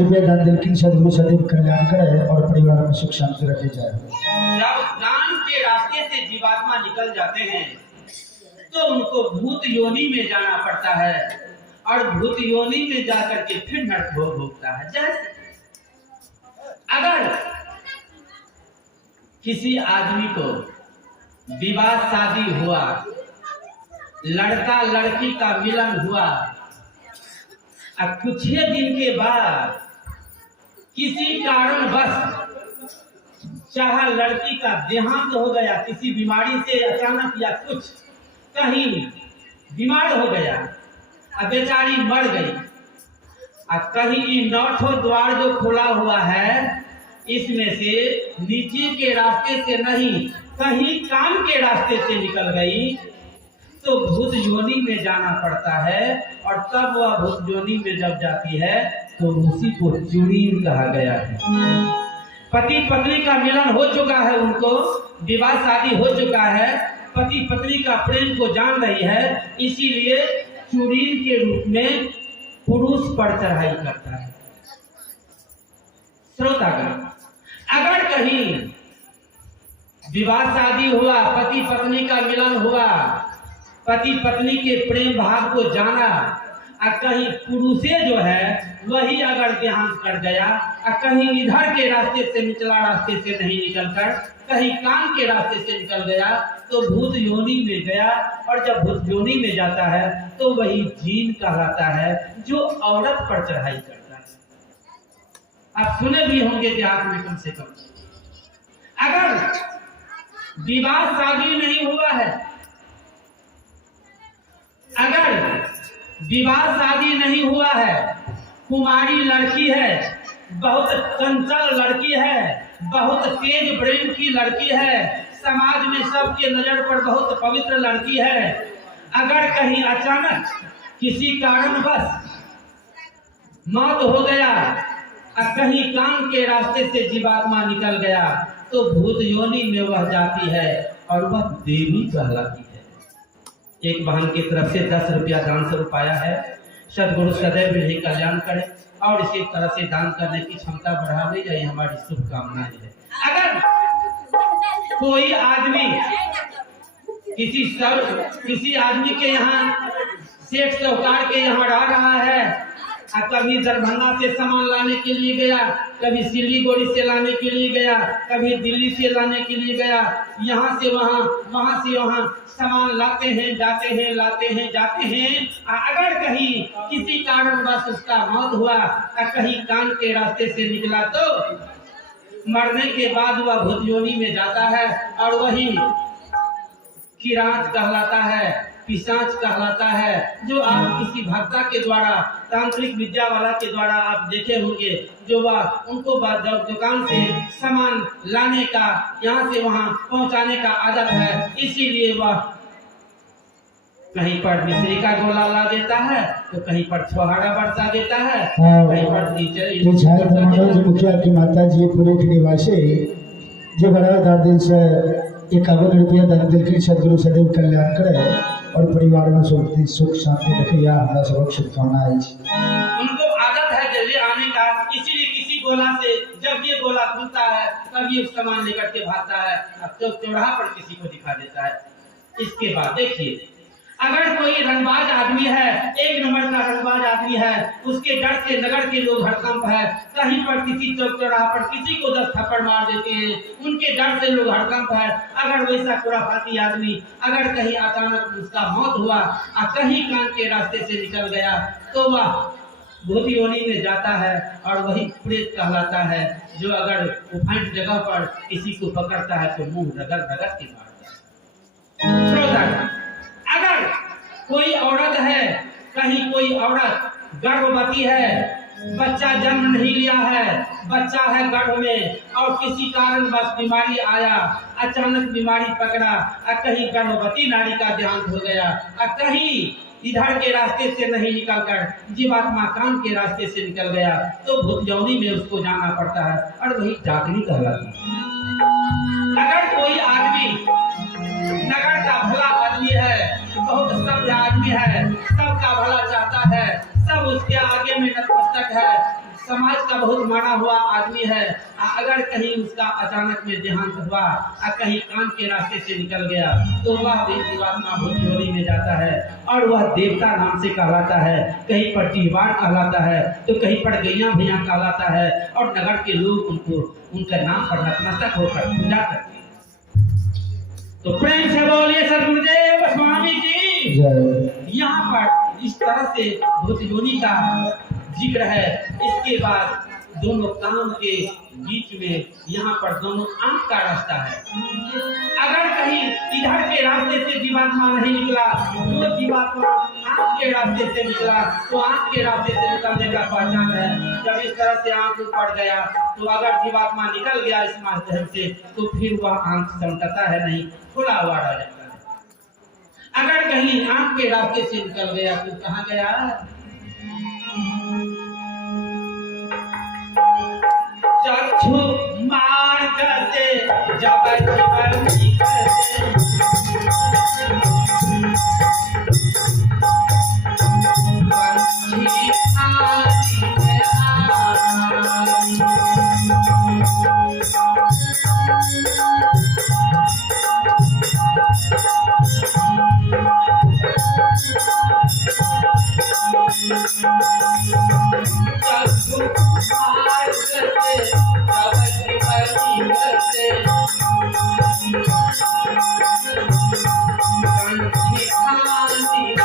कृपया दान दिल की सदगुरु सदैव कल्याण करे और परिवार में सुख शांति रखे जाए। जब दान के रास्ते से जीवात्मा निकल जाते हैं तो उनको भूत योनि में जाना पड़ता है और भूत योनि में जाकर के फिर नरक भोग भोगता है। जैसे अगर किसी आदमी को विवाह शादी हुआ, लड़का लड़की का मिलन हुआ, अब कुछ ही दिन के बाद किसी कारणवश चाहे लड़की का देहांत हो गया, किसी बीमारी से अचानक या कुछ कहीं बीमार हो गया, अब बेचारी मर गई, अब कहीं नौठो द्वार जो खुला हुआ है इसमें से नीचे के रास्ते से नहीं कहीं कान के रास्ते से निकल गई तो भूत योनि में जाना पड़ता है। और तब वह भूत योनि में जब जाती है तो उसी को चुड़ीन कहा गया है। पति पत्नी का मिलन हो चुका है, उनको विवाह शादी हो चुका है, पति पत्नी का प्रेम को जान रही है, इसीलिए चुड़ीन के रूप में पुरुष पर चढ़ाई करता है। श्रोतागण, अगर कहीं विवाह शादी हुआ, पति पत्नी का मिलन हुआ, पति पत्नी के प्रेम भाव को जाना, और कहीं पुरुषे जो है वही अगर देहांत कर गया, और कहीं इधर के रास्ते से निचला रास्ते से नहीं निकलकर कहीं कान के रास्ते से निकल गया तो भूत योनि में गया। और जब भूत योनि में जाता है तो वही जीन कहलाता है जो औरत पर चढ़ाई करता है। आप सुने भी होंगे इतिहास में कम से कम। अगर विवाह शादी नहीं हुआ है, अगर विवाह शादी नहीं हुआ है, कुमारी लड़की है, बहुत चंचल लड़की है, बहुत तेज ब्रेन की लड़की है, समाज में सबके नजर पर बहुत पवित्र लड़की है, अगर कहीं अचानक किसी कारणवश मौत हो गया और कहीं कान के रास्ते से जीवात्मा निकल गया तो भूत योनि में वह जाती है और वह देवी कहलाती है। एक बहन की तरफ से 10 रुपया दान स्वरूप आया है। सदगुरु सदैव यही कल्याण करे और इसी तरह से दान करने की क्षमता बढ़ावे, यही हमारी शुभकामनाएं है। अगर कोई आदमी किसी आदमी के यहाँ सेठ साहूकार के यहाँ रह रहा है, कभी दरभंगा से सामान लाने के लिए गया, कभी सिलीगुड़ी से लाने के लिए गया, कभी दिल्ली से लाने के लिए गया, यहाँ से वहाँ, वहाँ से वहाँ सामान लाते हैं, जाते हैं, लाते हैं, जाते हैं। अगर कहीं किसी कारणवश उसका मौत हुआ और कहीं कान के रास्ते से निकला तो मरने के बाद वह भूत योनि में जाता है और वही किरात कहलाता है, पिशाच कहलाता है। जो आप किसी भक्ता के द्वारा, तांत्रिक विद्या वाला के द्वारा आप देखे होंगे, जो वह उनको दुकान से सामान लाने का, यहाँ से वहाँ पहुँचाने का आदत है, इसीलिए वह कहीं पर मिश्री का गोला ला देता है तो कहीं पर छोहाड़ा बरसा देता है, कहीं पर मुखिया की माता जी पूरे के निवासी जो बड़ा दिल से 51 रुपया दान दिल की सदगुरु सदैव कल्याण करे और परिवार में सुख शांति रखे, या हमारा सबक शुभकामनाएं। उनको आदत है जल्दी आने का, इसीलिए किसी गोला से जब ये गोला खुलता है तब ये सामान लेकर के भागता है, अब तो चौराहा पर किसी को दिखा देता है। इसके बाद देखिए, अगर कोई रंगबाज आदमी है, 1 नंबर का रंगबाज आदमी है, उसके डर से नगर के लोग हड़कंप है, कहीं पर किसी चौक चौराहा पर किसी को 10 थप्पड़ मार देते हैं, उनके डर से लोग हड़कंप है। अगर वैसा खुराफाती आदमी अगर कहीं अचानक उसका मौत हुआ और कहीं कान के रास्ते से निकल गया तो वह भूत योनि में जाता है और वही प्रेत कहलाता है, जो अगर उफांट जगह पर किसी को पकड़ता है तो मुंह रगड़ रगड़ के मारता है। अगर कोई औरत है, कहीं कोई औरत गर्भवती है, बच्चा जन्म नहीं लिया है, बच्चा है गर्भ में और किसी कारणवश बीमारी आया, अचानक बीमारी पकड़ा और कहीं गर्भवती नारी का देहांत हो गया और कहीं इधर के रास्ते से नहीं निकलकर जीवात्मा कान के रास्ते से निकल गया तो भूत योनि में उसको जाना पड़ता है और वही डाकनी कहलाती है। अगर कोई आदमी नगर का भला आदमी है, बहुत सभ्य आदमी है, सबका भला चाहता है, सब उसके आगे में नतमस्तक है, समाज का बहुत माना हुआ आदमी है, अगर कहीं उसका अचानक में देहांत हुआ और कहीं काम के रास्ते से निकल गया तो वह भी जीवात्मा भूतयोनि में जाता है और वह देवता नाम से कहलाता है, कहीं पर टीवार कहलाता है तो कहीं पर गैया भैया कहलाता है और नगर के लोग उनको उनका नाम पर नतमस्तक होकर पूजा करते हैं। तो प्रेम से बोलिए सदगुरुदेव स्वामी की जय। यहाँ पर इस तरह से भूतयोनि का जिक्र है। इसके बाद दोनों कान के बीच में यहाँ पर दोनों आंख का रास्ता है। अगर कहीं इधर के रास्ते से जीवात्मा नहीं निकला, जो जीवात्मा आंख के रास्ते से निकला तो आंख के रास्ते से निकलने का पहचान है। जब इस तरह से आंख ऊपर गया तो अगर जीवात्मा निकल गया इस माध्यम से तो फिर वह आंख चमकता है नहीं, खुला हुआ रह जाता है। अगर कहीं आंख के रास्ते से निकल गया तो कहाँ गया? चक्षु मार्ग से जब जीवन निकलते पंछी आदि में चक्षु मार्ग से जब जीवन निकलते पंछी आदि में